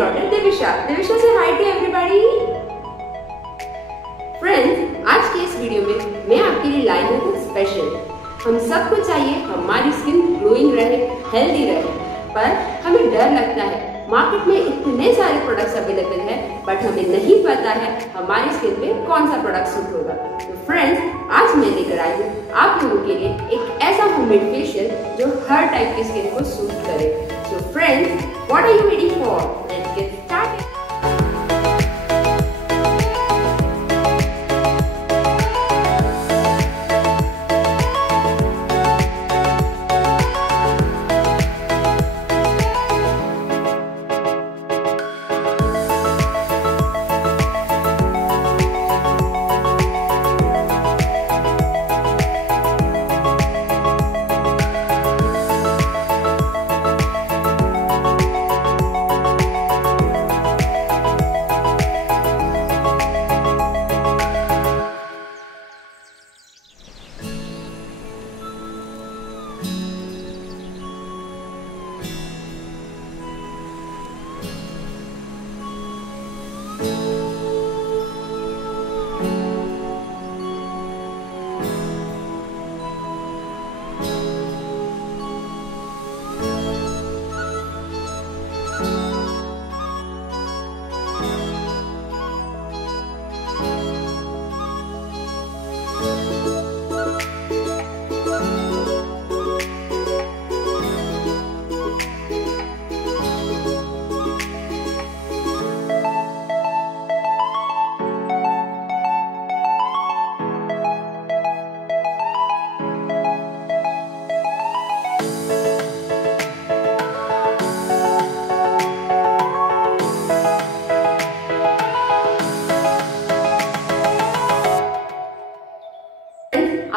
daughter Divisha. Divisha say hi to everybody. Friends, आज के इस वीडियो में मैं आपके लिए लाई हूँ कुछ स्पेशल। हम सबको चाहिए हमारी स्किन ग्लोइंग रहे, हेल्दी रहे, पर हमें डर लगता है। मार्केट में इतने सारे प्रोडक्ट्स अवेलेबल हैं, बट हमें नहीं पता है हमारी स्किन पे कौन सा प्रोडक्ट सूट होगा। तो फ्रेंड्स, आज मैं लेकर आई हूँ आप लोगों के लिए एक ऐसा होममेड फेशियल जो हर टाइप की स्किन को सूट करे। So friends, what are you waiting for? Let's get started.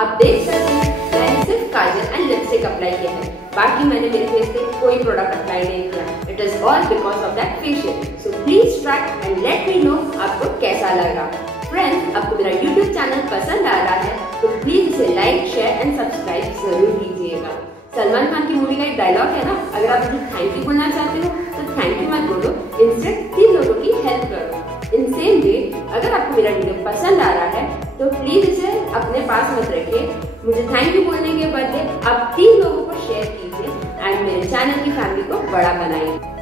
आप देख सकते हैं मैंने सिर्फ काजल एंड लिपस्टिक अप्लाई किया है, बाकी मैंने मेरे फेस पे कोई प्रोडक्ट अप्लाई नहीं किया। It is all because of that facial. So please try and let me know आपको कैसा लगा। फ्रेंड्स, आपको मेरा यूट्यूब चैनल पसंद आ रहा है तो प्लीज इसे लाइक, शेयर एंड सब्सक्राइब जरूर कीजिएगा। सलमान खान की मूवी का एक डायलॉग है ना, अगर आप मुझे थैंक यू बोलना चाहते हो तो थैंक यू मत बोलो, इंस्टेड 3 लोगों की हेल्प करो। इन सेम वे, अगर आपको मेरा वीडियो पसंद आ रहा है तो प्लीज इसे अपने पास मत रखिए। मुझे थैंक यू बोलने के बदले आप 3 लोगों को शेयर कीजिए एंड मेरे चैनल की फैमिली को बड़ा बनाइए।